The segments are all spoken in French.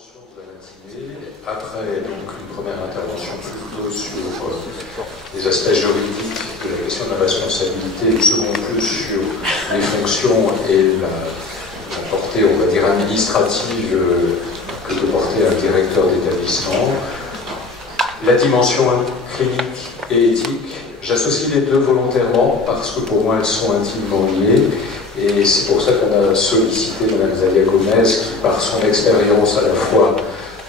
intervention de la matinée, après donc une première intervention plutôt sur les aspects juridiques de la question de la responsabilité, une seconde plus sur les fonctions et la portée, on va dire, administrative que peut porter un directeur d'établissement. La dimension clinique et éthique, j'associe les deux volontairement parce que pour moi elles sont intimement liées. Et c'est pour ça qu'on a sollicité Mme Zalia Gomez, qui par son expérience à la fois,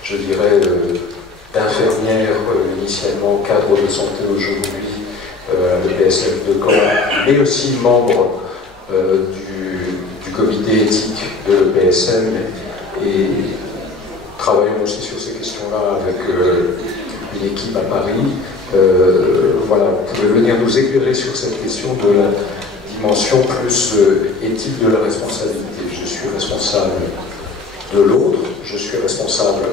je dirais, d'infirmière, initialement cadre de santé aujourd'hui à l'EPSF de Caen, mais aussi membre du comité éthique de l'EPSM, et travaillons aussi sur ces questions-là avec une équipe à Paris. Voilà, vous pouvez venir nous éclairer sur cette question de la dimension plus éthique de la responsabilité. Je suis responsable de l'autre, je suis responsable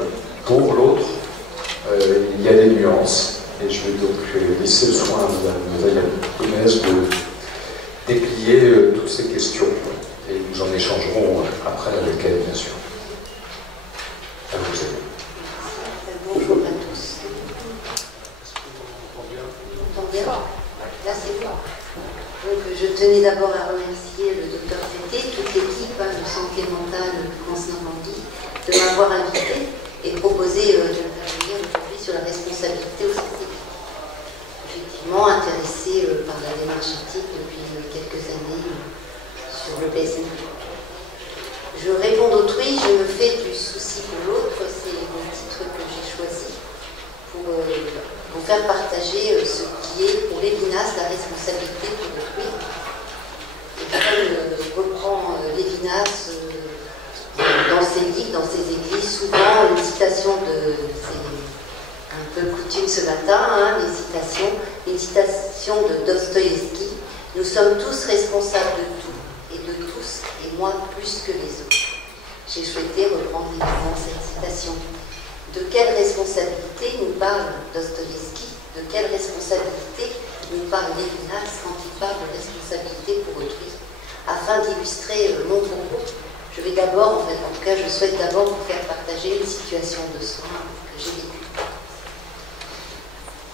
pour l'autre. Il y a des nuances, et je vais donc laisser le soin à Mme Zalia Gomez de déplier toutes ces questions, et nous en échangerons après avec elle, bien sûr. À vous. Bonjour à tous. On entend bien? Là, c'est bon. Donc, je tenais d'abord à remercier le Dr Tété, toute l'équipe de santé mentale de France-Normandie, de m'avoir invité et proposé d'intervenir aujourd'hui sur la responsabilité au sein public. Effectivement, intéressée par la démarche éthique depuis quelques années sur le PSN. Je réponds d'autrui, je me fais du souci pour l'autre, c'est le titre que j'ai choisi pour vous faire partager ce qui est pour Lévinas la responsabilité pour autrui. Et comme reprend Lévinas dans ses livres, dans ses églises, souvent une citation c'est un peu coutume ce matin, une citation de Dostoïevski: nous sommes tous responsables de tout et de tous, et moi plus que les autres. J'ai souhaité reprendre évidemment cette citation. De quelle responsabilité nous parle Dostoïevski? De quelle responsabilité nous parle Lévinas quand il parle de responsabilité pour autrui? Afin d'illustrer mon propos, je vais d'abord, en tout cas, je souhaite d'abord vous faire partager une situation de soins que j'ai vécue.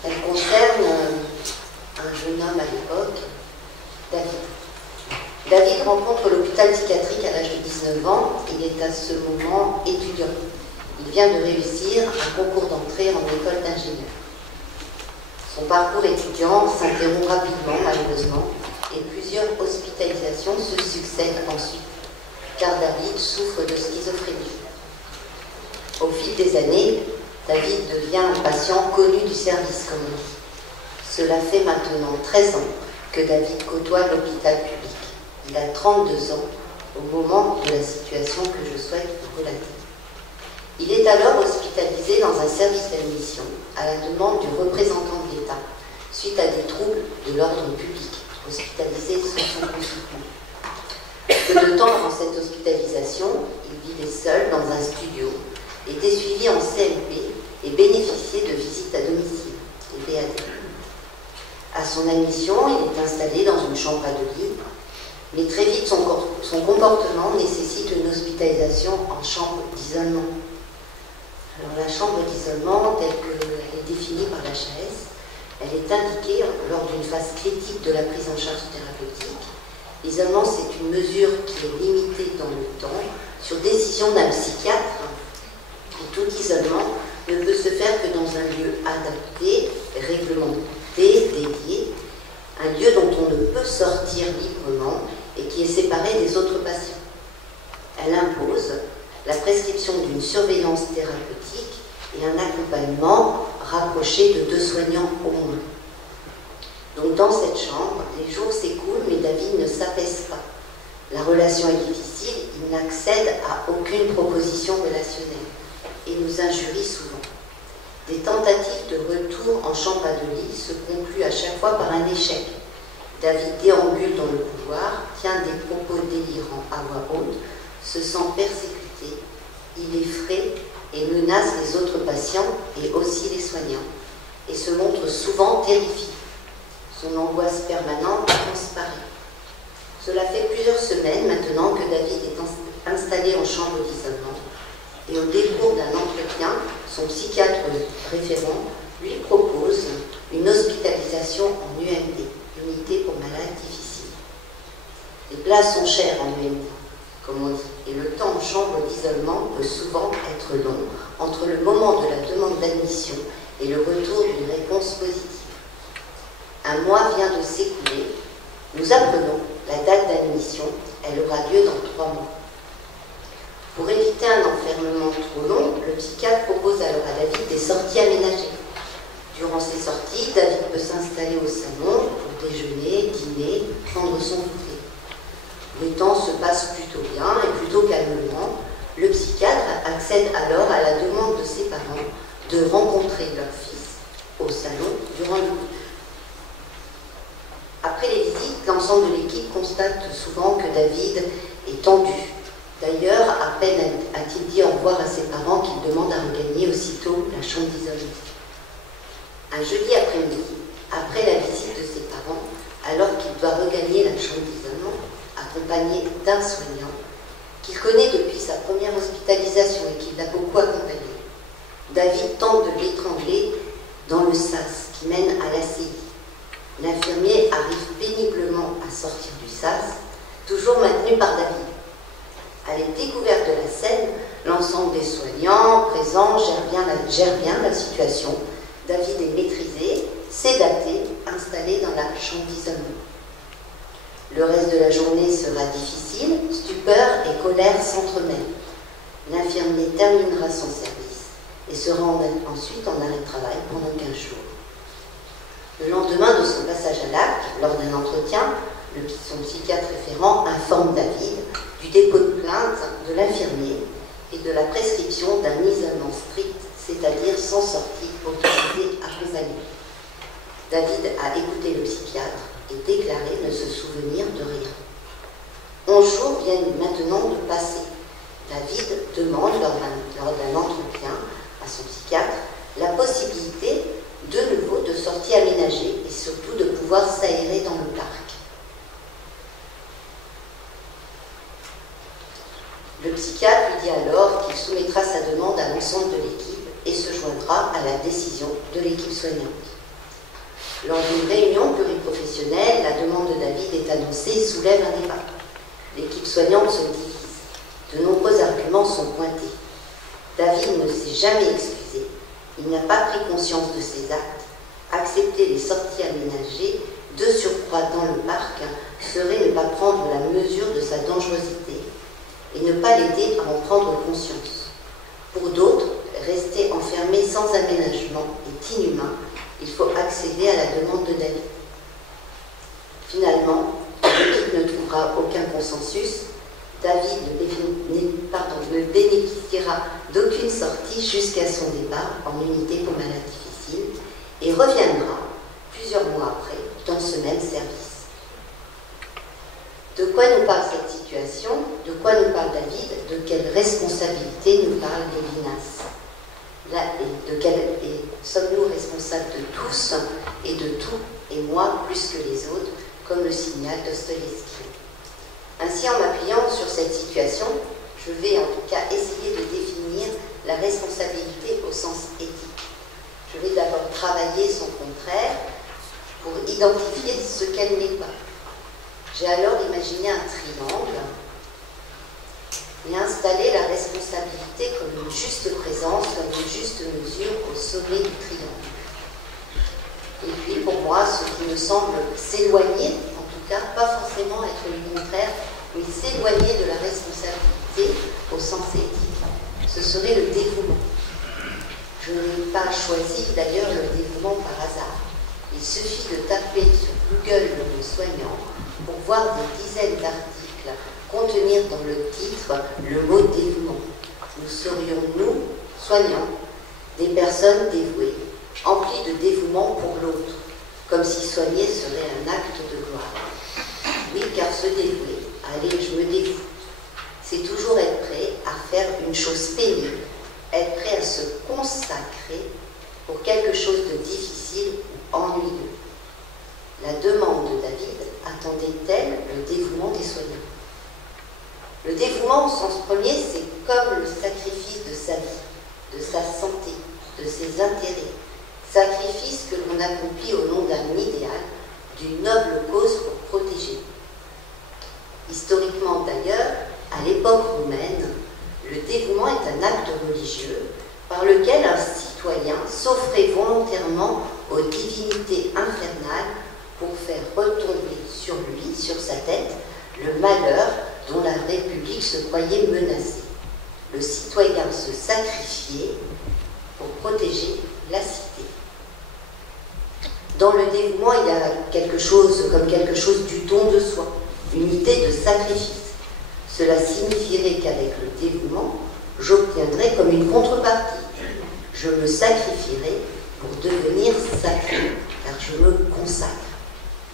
Elle concerne un jeune homme à l'époque, David. David rencontre l'hôpital psychiatrique à l'âge de 19 ans. Il est à ce moment étudiant. Il vient de réussir un concours d'entrée en école d'ingénieur. Son parcours étudiant s'interrompt rapidement, malheureusement, et plusieurs hospitalisations se succèdent ensuite, car David souffre de schizophrénie. Au fil des années, David devient un patient connu du service, comme on dit. Cela fait maintenant 13 ans que David côtoie l'hôpital public. Il a 32 ans au moment de la situation que je souhaite vous relater. Il est alors hospitalisé dans un service d'admission à la demande du représentant de l'État suite à des troubles de l'ordre public, hospitalisé sous son consentement. Peu de temps avant cette hospitalisation, il vivait seul dans un studio, était suivi en CMP et bénéficiait de visites à domicile, les BAD. À son admission, il est installé dans une chambre à 2 lits, mais très vite son comportement nécessite une hospitalisation en chambre d'isolement. Alors la chambre d'isolement, telle qu'elle est définie par la HAS, elle est indiquée lors d'une phase critique de la prise en charge thérapeutique. L'isolement, c'est une mesure qui est limitée dans le temps, sur décision d'un psychiatre, et tout isolement ne peut se faire que dans un lieu adapté, réglementé, dédié, un lieu dont on ne peut sortir librement et qui est séparé des autres patients. Elle impose la prescription d'une surveillance thérapeutique et un accompagnement rapproché de 2 soignants au moins. Donc dans cette chambre, les jours s'écoulent, mais David ne s'apaise pas. La relation est difficile, il n'accède à aucune proposition relationnelle et nous injurie souvent. Des tentatives de retour en chambre à 2 lits se concluent à chaque fois par un échec. David déambule dans le couloir, tient des propos délirants à voix haute, se sent persécuté, il effraie et menace les autres patients et aussi les soignants, et se montre souvent terrifié. Son angoisse permanente transparaît. Cela fait plusieurs semaines maintenant que David est installé en chambre d'isolement. Et au décours d'un entretien, son psychiatre référent lui propose une hospitalisation en UMD, unité pour malades difficiles. Les places sont chères en UMD, comme on dit, et le temps en chambre d'isolement peut souvent être long entre le moment de la demande d'admission et le retour d'une réponse positive. Un mois vient de s'écouler. Nous apprenons la date d'admission. Elle aura lieu dans 3 mois. Pour éviter un enfermement trop long, le psychiatre propose alors à David des sorties aménagées. Durant ces sorties, David peut s'installer au salon pour déjeuner, dîner, prendre son goûter. Le temps se passe plutôt bien et plutôt calmement. Le psychiatre accède alors à la demande de ses parents de rencontrer leur fils au salon durant le goûter. Après les visites, l'ensemble de l'équipe constate souvent que David est tendu. D'ailleurs, à peine a-t-il dit au revoir à ses parents qu'il demande à regagner aussitôt la chambre d'isolement. Un jeudi après-midi, après la visite de ses parents, alors qu'il doit regagner la chambre d'isolement, accompagné d'un soignant, qu'il connaît depuis sa première hospitalisation et qui l'a beaucoup accompagné, David tente de l'étrangler dans le sas qui mène à la CI. L'infirmier arrive péniblement à sortir du sas, toujours maintenu par David. À la découverte de la scène, l'ensemble des soignants présents gère bien la situation. David est maîtrisé, sédaté, installé dans la chambre d'isolement. Le reste de la journée sera difficile, stupeur et colère s'entremêlent. L'infirmier terminera son service et sera ensuite en arrêt de travail pendant 15 jours. Le lendemain de son passage à l'acte, lors d'un entretien, son psychiatre référent informe David du dépôt de plainte de l'infirmier et de la prescription d'un isolement strict, c'est-à-dire sans sortie autorisée accompagnée. David a écouté le psychiatre et déclaré ne se souvenir de rien. 11 jours viennent maintenant de passer. David demande lors d'un entretien à son psychiatre la possibilité de nouveau de sorties aménagées et surtout de pouvoir s'aérer dans le parc. Le psychiatre lui dit alors qu'il soumettra sa demande à l'ensemble de l'équipe et se joindra à la décision de l'équipe soignante. Lors d'une réunion pluriprofessionnelle, la demande de David est annoncée et soulève un débat. L'équipe soignante se divise. De nombreux arguments sont pointés. David ne s'est jamais excusé. Il n'a pas pris conscience de ses actes. Accepter les sorties aménagées, de surcroît dans le parc, serait ne pas prendre la mesure de sa dangerosité et ne pas l'aider à en prendre conscience. Pour d'autres, rester enfermé sans aménagement est inhumain. Il faut accéder à la demande de David. Finalement, l'équipe ne trouvera aucun consensus. David ne bénéficiera d'aucune sortie jusqu'à son départ en unité pour malades difficiles et reviendra plusieurs mois après dans ce même service. De quoi nous parle cette situation? De quoi nous parle David? De quelle responsabilité nous parle Lévinas? Sommes-nous responsables de tous et de tout, et moi plus que les autres, comme le signale Dostoïevski. Ainsi, en m'appuyant sur cette situation, je vais en tout cas essayer de définir la responsabilité au sens éthique. Je vais d'abord travailler son contraire pour identifier ce qu'elle n'est pas. J'ai alors imaginé un triangle et installé la responsabilité comme une juste présence, comme une juste mesure au sommet du triangle. Et puis pour moi, ce qui me semble s'éloigner, en tout cas, pas forcément être le contraire, mais s'éloigner de la responsabilité au sens éthique, ce serait le dévouement. Je n'ai pas choisi d'ailleurs le dévouement par hasard. Il suffit de taper sur Google le mot soignant pour voir des dizaines d'articles contenir dans le titre le mot dévouement. Nous serions, nous, soignants, des personnes dévouées, emplies de dévouement pour l'autre, comme si soigner serait un acte de gloire. Oui, car se dévouer, allez, je me dévoue, c'est toujours être prêt à faire une chose pénible, être prêt à se consacrer pour quelque chose de difficile ou ennuyeux. La demande de David attendait-elle le dévouement des soignants? Le dévouement au sens premier, c'est comme le sacrifice de sa vie, de sa santé, de ses intérêts, sacrifices que l'on accomplit au nom d'un idéal, d'une noble cause pour protéger. Historiquement d'ailleurs, à l'époque romaine, le dévouement est un acte religieux par lequel un citoyen s'offrait volontairement aux divinités infernales pour faire retomber sur lui, sur sa tête, le malheur dont la République se croyait menacée. Le citoyen se sacrifiait pour protéger la cité. Dans le dévouement, il y a quelque chose du don de soi, une idée de sacrifice. Cela signifierait qu'avec le dévouement, j'obtiendrai comme une contrepartie. Je me sacrifierai pour devenir sacré, car je me consacre.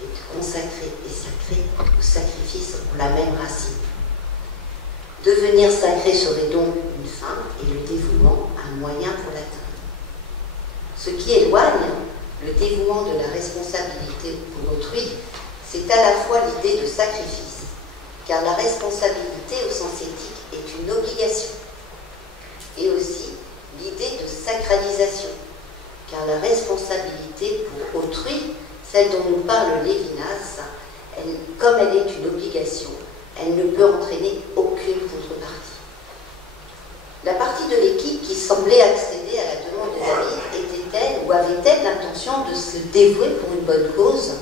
Et consacré et sacré, ou sacrifice, ont la même racine. Devenir sacré serait donc une fin, et le dévouement un moyen pour l'atteindre. Ce qui éloigne le dévouement de la responsabilité pour autrui, c'est à la fois l'idée de sacrifice, car la responsabilité au sens éthique est une obligation, et aussi l'idée de sacralisation, car la responsabilité pour autrui, celle dont nous parle Lévinas, comme elle est une obligation, elle ne peut entraîner aucune contrepartie. La partie de l'équipe qui semblait accéder à la demande de David était-elle ou avait-elle l'intention de se dévouer pour une bonne cause?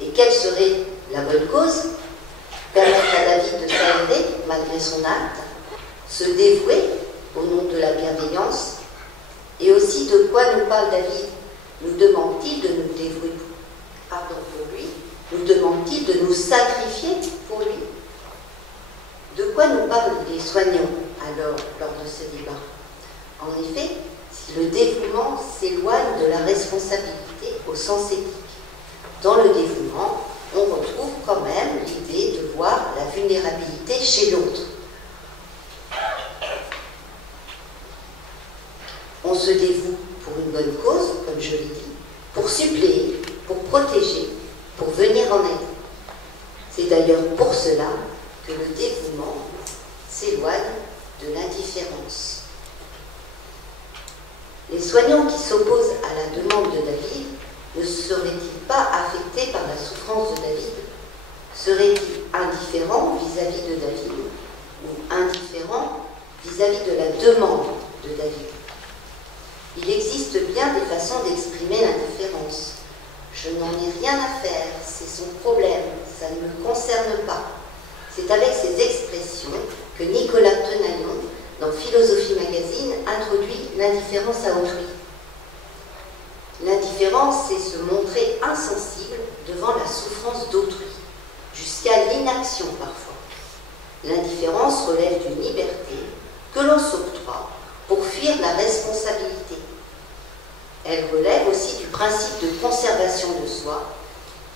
Et quelle serait la bonne cause? Permettre à David de s'aérer malgré son acte, se dévouer au nom de la bienveillance. Et aussi, de quoi nous parle David? Nous demande-t-il de nous dévouer pour lui? Nous demande-t-il de nous sacrifier pour lui? De quoi nous parlent les soignants alors lors de ce débat? En effet, si le dévouement s'éloigne de la responsabilité au sens éthique, dans le dévouement, on retrouve quand même l'idée de voir la vulnérabilité chez l'autre. On se dévoue pour une bonne cause, comme je l'ai dit, pour suppléer, pour protéger, pour venir en aide. C'est d'ailleurs pour cela que le dévouement s'éloigne de l'indifférence. Les soignants qui s'opposent à la demande de David ne seraient-ils pas affectés par la souffrance de David? Seraient-ils indifférents vis-à-vis de David ou indifférents vis-à-vis de la demande de David? Il existe bien des façons d'exprimer l'indifférence. Je n'en ai rien à faire, c'est son problème, ça ne me concerne pas. C'est avec ces expressions que Nicolas Tenaillon, dans Philosophie Magazine, introduit l'indifférence à autrui. L'indifférence, c'est se montrer insensible devant la souffrance d'autrui, jusqu'à l'inaction parfois. L'indifférence relève d'une liberté que l'on s'octroie pour fuir la responsabilité. Elle relève aussi du principe de conservation de soi,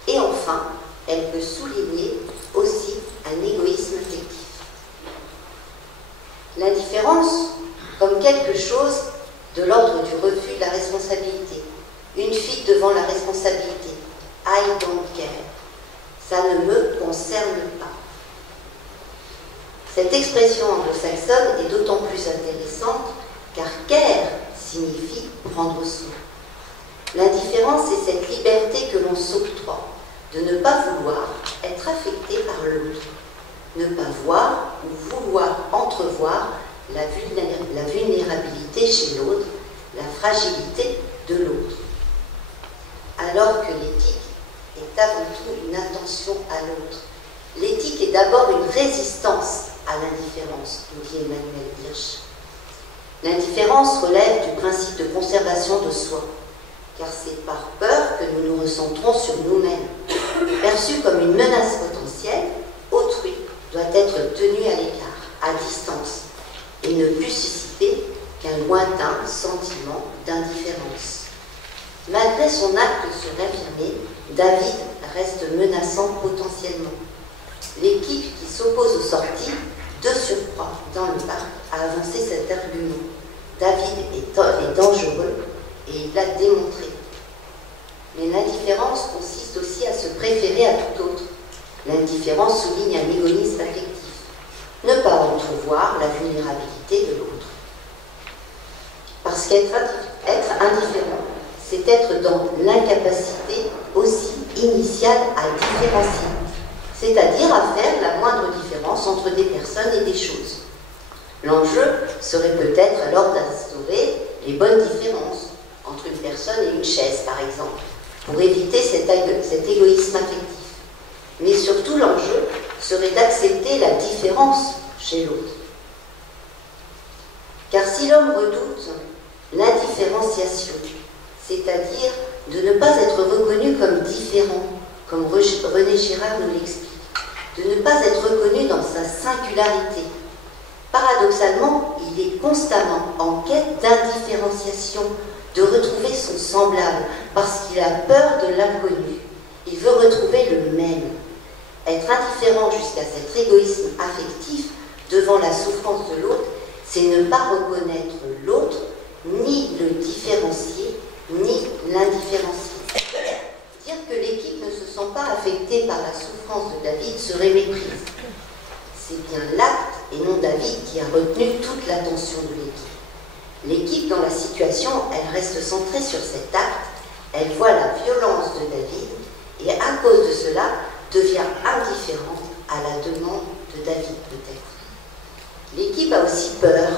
et enfin, elle peut souligner aussi un égoïsme affectif. L'indifférence comme quelque chose de l'ordre du refus de la responsabilité, une fuite devant la responsabilité. I don't care. Ça ne me concerne pas. Cette expression anglo-saxonne est d'autant plus intéressante car care signifie prendre soin. L'indifférence, c'est cette liberté que l'on s'octroie de ne pas vouloir être affecté par l'autre, ne pas voir ou vouloir entrevoir la vulnérabilité chez l'autre, la fragilité de l'autre. Alors que l'éthique est avant tout une attention à l'autre. L'éthique est d'abord une résistance à l'indifférence, nous dit Emmanuel Hirsch. L'indifférence relève du principe de conservation de soi, car c'est par peur que nous nous recentrons sur nous-mêmes. Perçu comme une menace potentielle, autrui doit être tenu à l'écart, à distance, et ne plus susciter qu'un lointain sentiment d'indifférence. Malgré son acte sur l'affirmé, David reste menaçant potentiellement. L'équipe qui s'oppose aux sorties, de surcroît dans le parc, a avancé cet argument. David est dangereux et il l'a démontré. Mais l'indifférence consiste aussi à se préférer à tout autre. L'indifférence souligne un égoïsme affectif. Ne pas entrevoir la vulnérabilité de l'autre. Parce qu'être indifférent, c'est être dans l'incapacité aussi initiale à différencier, c'est-à-dire à faire la moindre différence entre des personnes et des choses. L'enjeu serait peut-être alors d'instaurer les bonnes différences entre une personne et une chaise, par exemple, pour éviter cet égoïsme affectif. Mais surtout, l'enjeu serait d'accepter la différence chez l'autre. Car si l'homme redoute l'indifférenciation, c'est-à-dire de ne pas être reconnu comme différent, comme René Girard nous l'explique, de ne pas être reconnu dans sa singularité, paradoxalement, il est constamment en quête d'indifférenciation, de retrouver son semblable, parce qu'il a peur de l'inconnu. Il veut retrouver le même. Être indifférent jusqu'à cet égoïsme affectif devant la souffrance de l'autre, c'est ne pas reconnaître l'autre, ni le différencier, ni l'indifférencier. Dire que l'équipe ne se sent pas affectée par la souffrance de David serait méprise. C'est bien l'acte et non David qui a retenu toute l'attention de l'équipe. L'équipe, dans la situation, elle reste centrée sur cet acte, elle voit la violence de David et à cause de cela devient indifférente à la demande de David peut-être. L'équipe a aussi peur.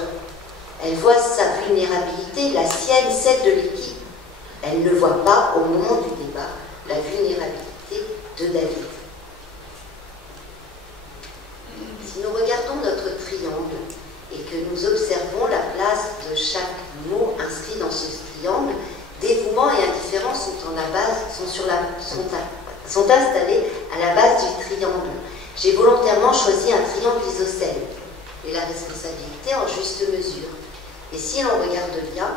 Elle voit sa vulnérabilité, la sienne, celle de l'équipe. Elle ne voit pas au moment du débat la vulnérabilité de David. Si nous regardons notre triangle et que nous observons la place de chaque mot inscrit dans ce triangle, dévouement et indifférence sont installés à la base du triangle. J'ai volontairement choisi un triangle isocèle et la responsabilité en juste mesure. Et si l'on regarde bien,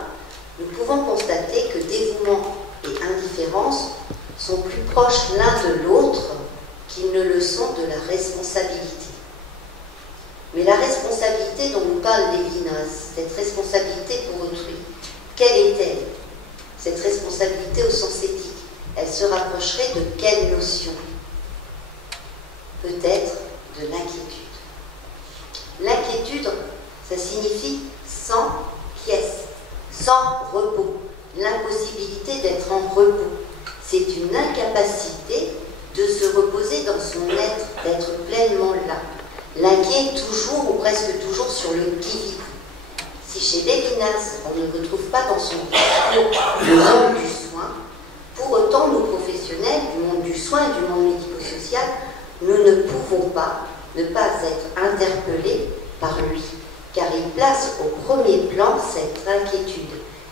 nous pouvons constater que dévouement et indifférence sont plus proches l'un de l'autre qu'ils ne le sont de la responsabilité. Mais la responsabilité dont nous parle Lévinas, cette responsabilité pour autrui, quelle est-elle? Cette responsabilité au sens éthique, elle se rapprocherait de quelle notion? Peut-être de l'inquiétude. L'inquiétude, ça signifie sans pièce, sans repos, l'impossibilité d'être en repos. C'est une incapacité de se reposer dans son être, d'être pleinement là. L'inquiet toujours ou presque toujours sur le qui-vive. Si chez Lévinas, on ne retrouve pas dans son discours le monde du soin, pour autant, nous professionnels du monde du soin et du monde médico-social, nous ne pouvons pas ne pas être interpellés par lui, car il place au premier plan cette inquiétude,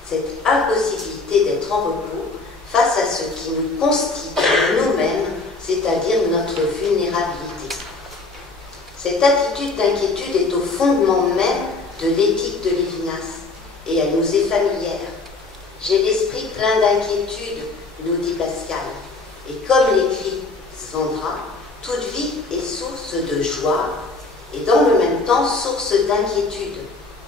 cette impossibilité d'être en repos face à ce qui nous constitue nous-mêmes, c'est-à-dire notre vulnérabilité. Cette attitude d'inquiétude est au fondement même de l'éthique de Lévinas, et elle nous est familière. J'ai l'esprit plein d'inquiétude, nous dit Pascal, et comme l'écrit Sandra, toute vie est source de joie, et dans le même temps source d'inquiétude,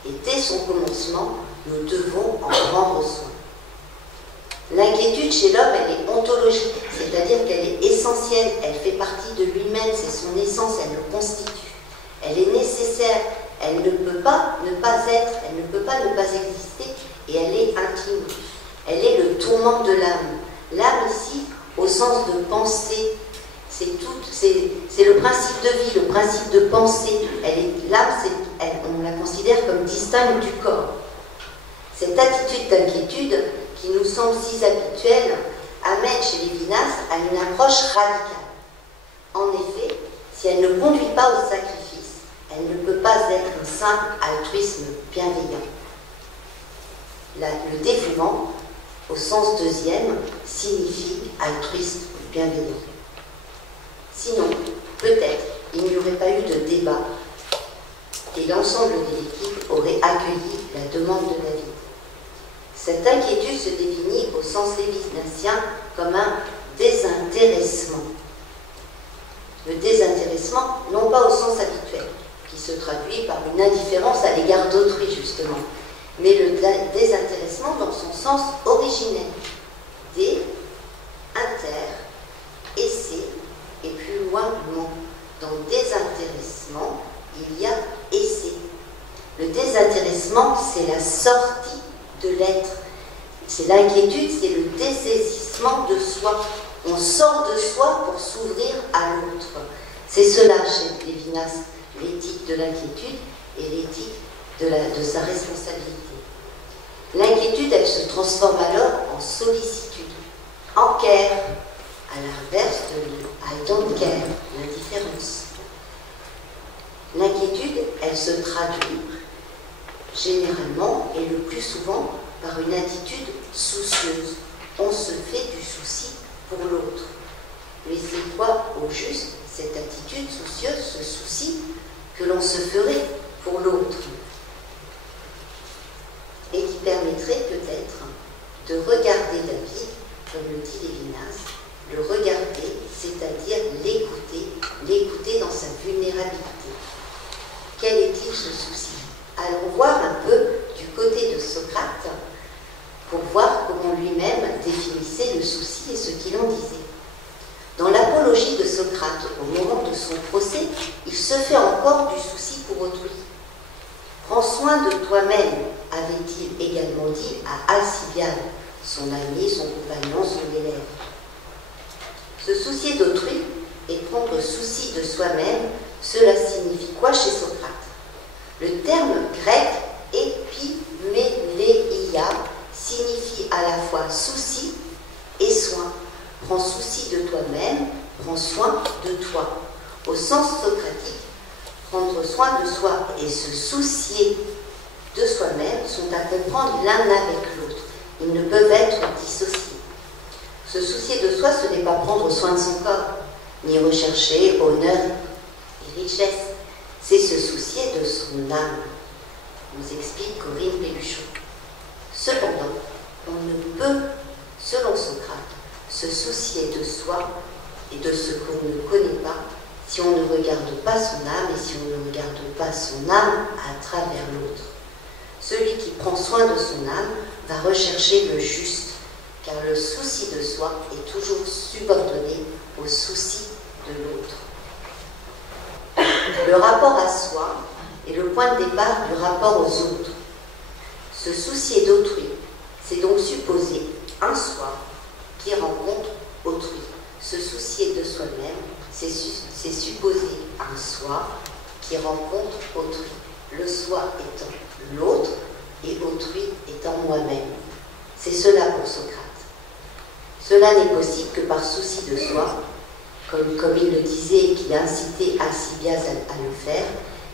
et dès son commencement, nous devons en prendre soin. L'inquiétude chez l'homme, elle est ontologique, c'est-à-dire qu'elle est essentielle, elle fait partie de lui-même, c'est son essence, elle le constitue. Elle est nécessaire, elle ne peut pas ne pas être, elle ne peut pas ne pas exister, et elle est intime. Elle est le tourment de l'âme. L'âme ici, au sens de pensée, c'est le principe de vie, le principe de pensée. L'âme, on la considère comme distincte du corps. Cette attitude d'inquiétude, qui nous semble si habituelle, amène chez Lévinas à une approche radicale. En effet, si elle ne conduit pas au sacrifice, elle ne peut pas être un simple altruisme bienveillant. Le dévouement, au sens deuxième, signifie altruisme bienveillant. Sinon, peut-être, il n'y aurait pas eu de débat et l'ensemble de l'équipe aurait accueilli la demande de David. Cette inquiétude se définit au sens lévinasien comme un désintéressement. Le désintéressement, non pas au sens habituel, qui se traduit par une indifférence à l'égard d'autrui, justement, mais le désintéressement dans son sens originel. Dé, inter, essai, et plus loin, non. Dans désintéressement, il y a essai. Le désintéressement, c'est la sortie de l'être. L'inquiétude, c'est le dessaisissement de soi. On sort de soi pour s'ouvrir à l'autre. C'est cela, chez Lévinas, l'éthique de l'inquiétude et l'éthique de sa responsabilité. L'inquiétude, elle se transforme alors en sollicitude, en care, à l'inverse de I don't care, l'indifférence. L'inquiétude, elle se traduit généralement et le plus souvent par une attitude soucieuse. On se fait du souci pour l'autre. Mais c'est quoi au juste cette attitude soucieuse, ce souci que l'on se ferait pour l'autre et qui permettrait peut-être de regarder David, comme le dit Lévinas, le regarder, c'est-à-dire l'écouter dans sa vulnérabilité. Quel est-il ce souci? Allons voir un peu du côté de Socrate pour voir comment lui-même définissait le souci et ce qu'il en disait. Dans l'apologie de Socrate, au moment de son procès, il se fait encore du souci pour autrui. Prends soin de toi-même, avait-il également dit à Alcibiade, son ami, son compagnon, son élève. Se soucier d'autrui et prendre souci de soi-même, cela signifie quoi chez Socrate? Le terme grec épiméléia signifie à la fois souci et soin. Prends souci de toi-même, prends soin de toi. Au sens socratique, prendre soin de soi et se soucier de soi-même sont à comprendre l'un avec l'autre. Ils ne peuvent être dissociés. Se soucier de soi, ce n'est pas prendre soin de son corps, ni rechercher honneur et richesse. C'est se soucier de son âme, nous explique Corinne Pelluchon. Cependant, on ne peut, selon Socrate, se soucier de soi et de ce qu'on ne connaît pas si on ne regarde pas son âme et si on ne regarde pas son âme à travers l'autre. Celui qui prend soin de son âme va rechercher le juste, car le souci de soi est toujours subordonné au souci de l'autre. Le rapport à soi est le point de départ du rapport aux autres. Se soucier d'autrui, c'est donc supposer un soi qui rencontre autrui. Se soucier de soi-même, c'est supposer un soi qui rencontre autrui. Le soi étant l'autre et autrui étant moi-même. C'est cela pour Socrate. Cela n'est possible que par souci de soi, comme il le disait et qu'il a incité Alcibiade à le faire,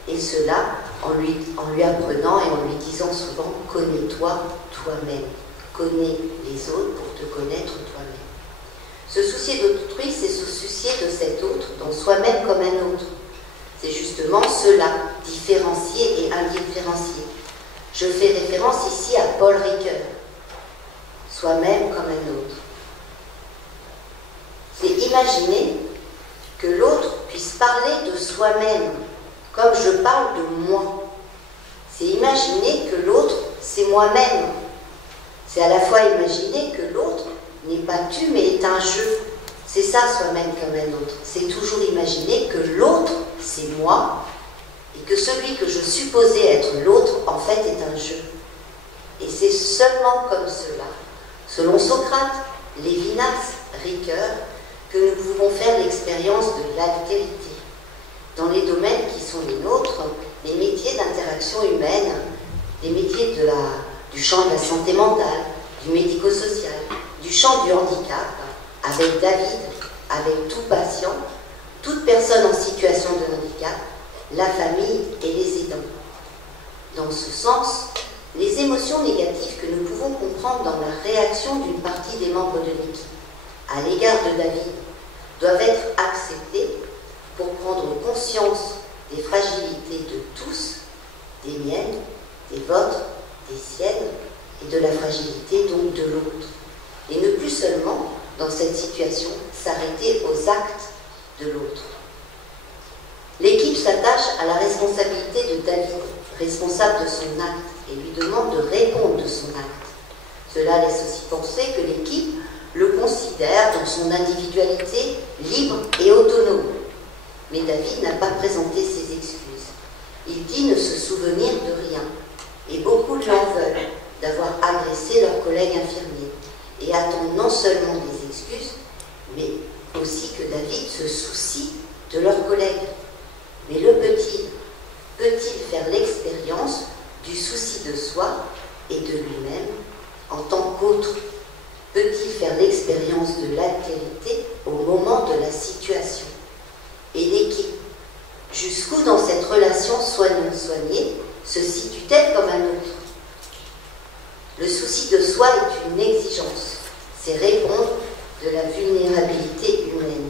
et cela en lui apprenant et en lui disant souvent « connais-toi toi-même ». Connais les autres pour te connaître toi-même. Se soucier d'autrui, c'est se soucier de cet autre dans soi-même comme un autre. C'est justement cela, différencier et indifférencier. Je fais référence ici à Paul Ricoeur, soi-même comme un autre. C'est imaginer que l'autre puisse parler de soi-même, comme je parle de moi. C'est imaginer que l'autre, c'est moi-même. C'est à la fois imaginer que l'autre n'est pas tu, mais est un jeu. C'est ça, soi-même comme un autre. C'est toujours imaginer que l'autre, c'est moi, et que celui que je supposais être l'autre, en fait, est un jeu. Et c'est seulement comme cela, selon Socrate, Lévinas, Ricoeur, que nous pouvons faire l'expérience de l'altérité. Dans les domaines qui sont les nôtres, les métiers d'interaction humaine, les métiers du champ de la santé mentale, du médico-social, du champ du handicap, avec David, avec tout patient, toute personne en situation de handicap, la famille et les aidants. Dans ce sens, les émotions négatives que nous pouvons comprendre dans la réaction d'une partie des membres de l'équipe à l'égard de David doivent être acceptées pour prendre conscience des fragilités de tous, des miennes, des vôtres, des siennes, et de la fragilité donc de l'autre. Et ne plus seulement, dans cette situation, s'arrêter aux actes de l'autre. L'équipe s'attache à la responsabilité de David, responsable de son acte, et lui demande de répondre de son acte. Cela laisse aussi penser que l'équipe le considère dans son individualité libre et autonome. Mais David n'a pas présenté ses excuses. Il dit ne se souvenir de rien, et beaucoup l'en veulent. d'avoir agressé leurs collègues infirmiers et attendent non seulement des excuses, mais aussi que David se soucie de leurs collègues. Mais le peut-il faire l'expérience du souci de soi et de lui-même en tant qu'autre? Peut-il faire l'expérience de l'altérité au moment de la situation? Et l'équipe, jusqu'où dans cette relation soignant-soigné se situe-t-elle comme un autre? Le souci de soi est une exigence, c'est répondre de la vulnérabilité humaine.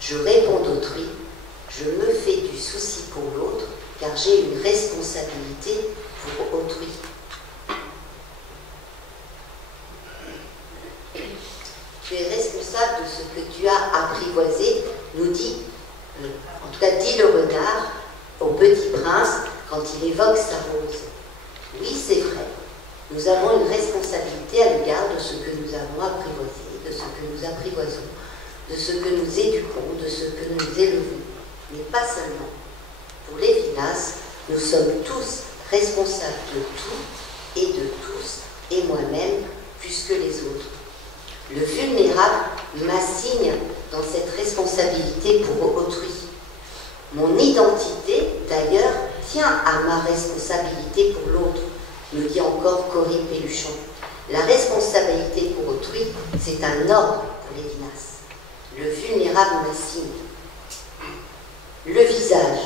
Je réponds d'autrui, je me fais du souci pour l'autre, car j'ai une responsabilité pour autrui. Tu es responsable de ce que tu as apprivoisé, nous dit, en tout cas dit le renard au Petit Prince quand il évoque sa rose. Oui, c'est vrai, nous avons une responsabilité à l'égard de ce que nous avons apprivoisé, de ce que nous apprivoisons, de ce que nous éduquons, de ce que nous élevons. Mais pas seulement. Pour Lévinas, nous sommes tous responsables de tout et de tous, et moi-même, plus que les autres. Le vulnérable m'assigne dans cette responsabilité pour autrui. Mon identité, d'ailleurs, tient à ma responsabilité pour l'autre, me dit encore Corinne Pelluchon. La responsabilité pour autrui, c'est un ordre pour Lévinas. Le vulnérable m'assigne. Le visage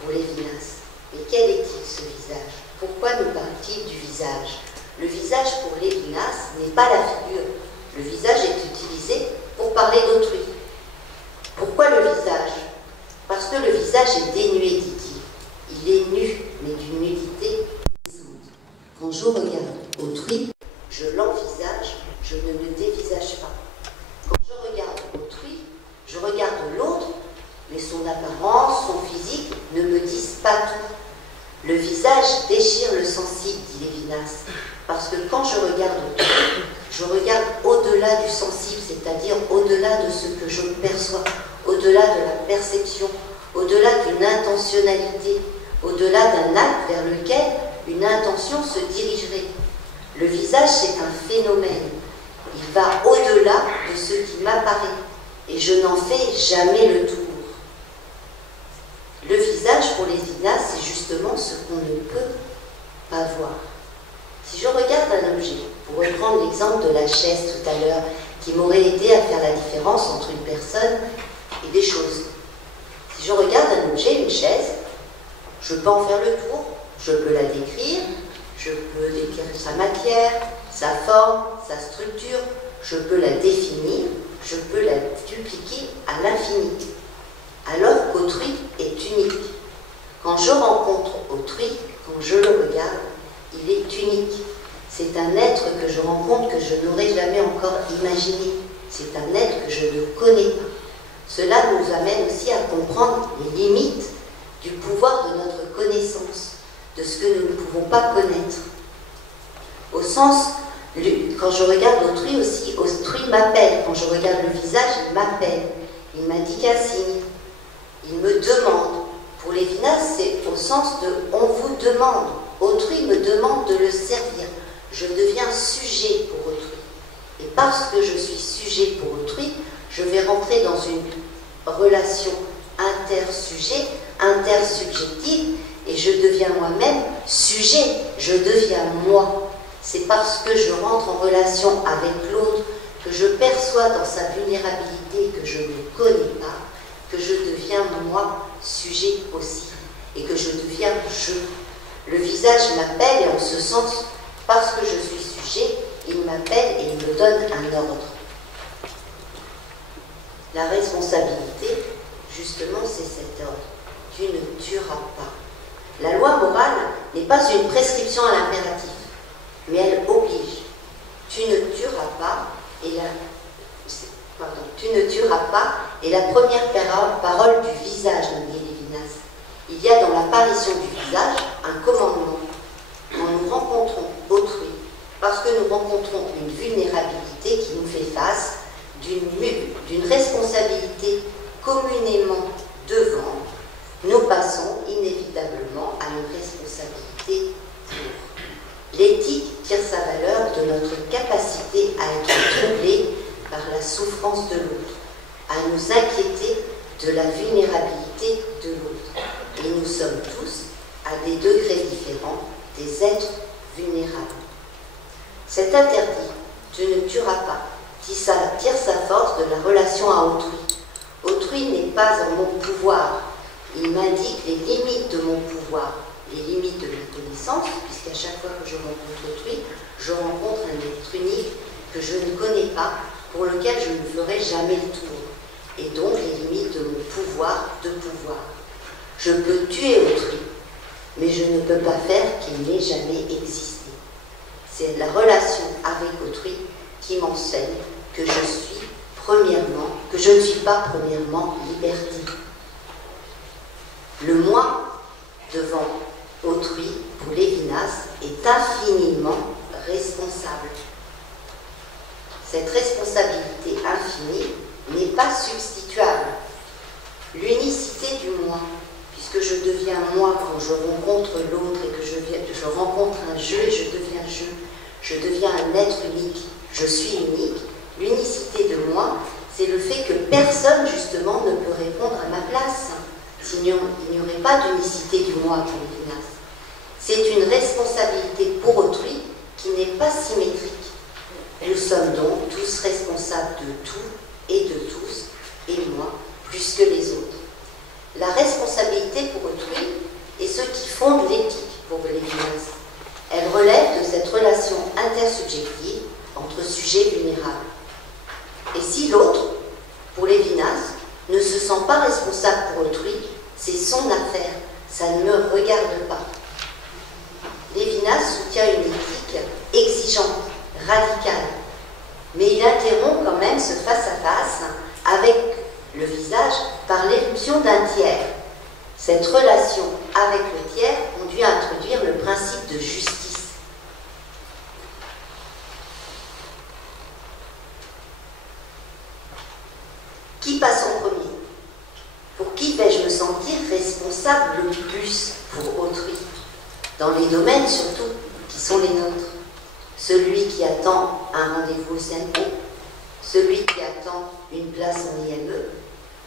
pour Lévinas. Mais quel est-il ce visage? Pourquoi nous parle-t-il du visage? Le visage pour Lévinas n'est pas la figure. Le visage est utilisé pour parler d'autrui. Pourquoi le visage? Parce que le visage est dénué, dit-il. Il est nu, mais d'une nudité décente. Quand je regarde autrui, je l'envisage, je ne le dévisage pas. Quand je regarde autrui, je regarde l'autre, mais son apparence, son physique ne me disent pas tout. Le visage déchire le sensible, dit Lévinas, parce que quand je regarde autrui, je regarde au-delà du sensible, c'est-à-dire au-delà de ce que je perçois, au-delà de la perception, au-delà d'une intentionnalité, au-delà d'un acte vers lequel une intention se dirigerait. Le visage, c'est un phénomène. Il va au-delà de ce qui m'apparaît, et je n'en fais jamais le tour. Le visage, pour Lévinas, c'est justement ce qu'on ne peut pas voir. Si je regarde un objet, pour reprendre l'exemple de la chaise tout à l'heure, qui m'aurait aidé à faire la différence entre une personne et des choses. Si je regarde un objet, une chaise, je peux en faire le tour, je peux la décrire, je peux décrire sa matière, sa forme, sa structure, je peux la définir, je peux la dupliquer à l'infini. Alors qu'autrui est unique. Quand je rencontre autrui, quand je le regarde, il est unique. C'est un être que je rencontre que je n'aurais jamais encore imaginé. C'est un être que je ne connais pas. Cela nous amène aussi à comprendre les limites du pouvoir de notre connaissance, de ce que nous ne pouvons pas connaître. Au sens, quand je regarde autrui aussi, autrui m'appelle. Quand je regarde le visage, il m'appelle. Il m'indique un signe. Il me demande. Pour Lévinas, c'est au sens de « on vous demande ». Autrui me demande de le servir. Je deviens sujet pour autrui. Et parce que je suis sujet pour autrui, je vais rentrer dans une relation intersujet, intersubjective, et je deviens moi-même sujet. Je deviens moi. C'est parce que je rentre en relation avec l'autre, que je perçois dans sa vulnérabilité que je ne connais pas, que je deviens moi sujet aussi, et que je deviens je. Le visage m'appelle, et en ce sens, parce que je suis sujet, il m'appelle et il me donne un ordre. La responsabilité, justement, c'est cet ordre. Tu ne tueras pas. La loi morale n'est pas une prescription à l'impératif, mais elle oblige. Tu ne tueras pas, tu ne tueras pas, et la première parole du visage, nous dit Lévinas. Il y a dans l'apparition du visage un commandement. Quand nous rencontrons autrui, parce que nous rencontrons une vulnérabilité qui nous fait face, d'une responsabilité communément devant, nous passons inévitablement à une responsabilité pour. L'éthique tient souffrance de l'autre, à nous inquiéter de la vulnérabilité de l'autre. Et nous sommes tous, à des degrés différents, des êtres vulnérables. Cet interdit « tu ne tueras pas » tire sa force de la relation à autrui. Autrui n'est pas en mon pouvoir. Il m'indique les limites de mon pouvoir, les limites de ma connaissance, puisqu'à chaque fois que je rencontre autrui, je rencontre un être unique que je ne connais pas, pour lequel je ne ferai jamais le tour. Et donc les limites de mon pouvoir de pouvoir. Je peux tuer autrui, mais je ne peux pas faire qu'il n'ait jamais existé. C'est la relation avec autrui qui m'enseigne que je ne suis pas premièrement liberté. Le moi devant autrui, pour Lévinas, est infiniment responsable. Cette responsabilité infinie n'est pas substituable. L'unicité du moi, puisque je deviens moi quand je rencontre l'autre et que je rencontre un jeu et je deviens un être unique, je suis unique. L'unicité de moi, c'est le fait que personne justement ne peut répondre à ma place. Sinon, il n'y aurait pas d'unicité du moi pour Lévinas. C'est une responsabilité pour autrui qui n'est pas symétrique. Nous sommes donc tous responsables de tout et de tous, et moi, plus que les autres. La responsabilité pour autrui est ce qui fonde l'éthique pour Lévinas. Elle relève de cette relation intersubjective entre sujets vulnérables. Et si l'autre, pour Lévinas, ne se sent pas responsable pour autrui, c'est son affaire, ça ne me regarde pas. Lévinas soutient une éthique exigeante, radicale, mais il interrompt quand même ce face-à-face avec le visage par l'éruption d'un tiers. Cette relation avec le tiers conduit à introduire le principe de justice. Qui passe en premier? Pour qui vais-je me sentir responsable le plus pour autrui? Dans les domaines surtout qui sont les nôtres. Celui qui attend un rendez-vous au CNP, celui qui attend une place en IME,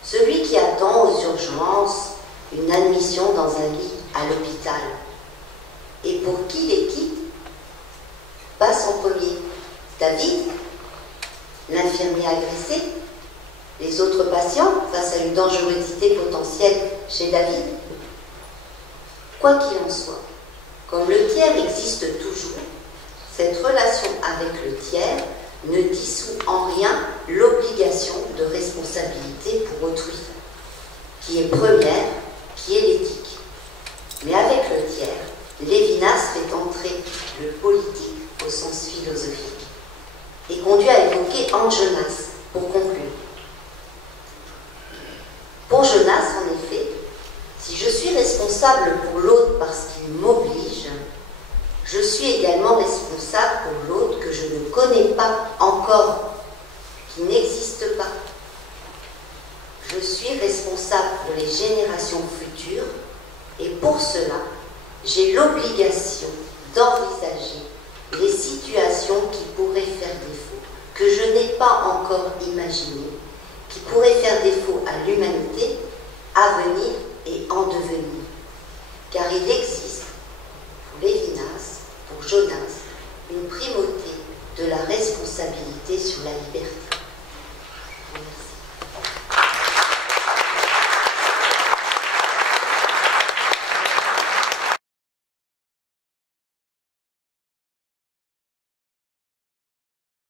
celui qui attend aux urgences une admission dans un lit à l'hôpital. Et pour qui l'équipe passe en premier? David, l'infirmier agressé, les autres patients face à une dangerosité potentielle chez David. Quoi qu'il en soit, comme le tiers existe toujours, cette relation avec le tiers ne dissout en rien l'obligation de responsabilité pour autrui, qui est première, qui est l'éthique. Mais avec le tiers, Lévinas fait entrer le politique au sens philosophique et conduit à évoquer Hans Jonas pour conclure. Pour Jonas, en effet, si je suis responsable pour l'autre parce qu'il m'oblige, je suis également responsable pour l'autre que je ne connais pas encore, qui n'existe pas. Je suis responsable pour les générations futures et pour cela, j'ai l'obligation d'envisager les situations qui pourraient faire défaut, que je n'ai pas encore imaginées, qui pourraient faire défaut à l'humanité, à venir et en devenir. Car il existe, pour Lévinas, pour Jonas, une primauté de la responsabilité sur la liberté.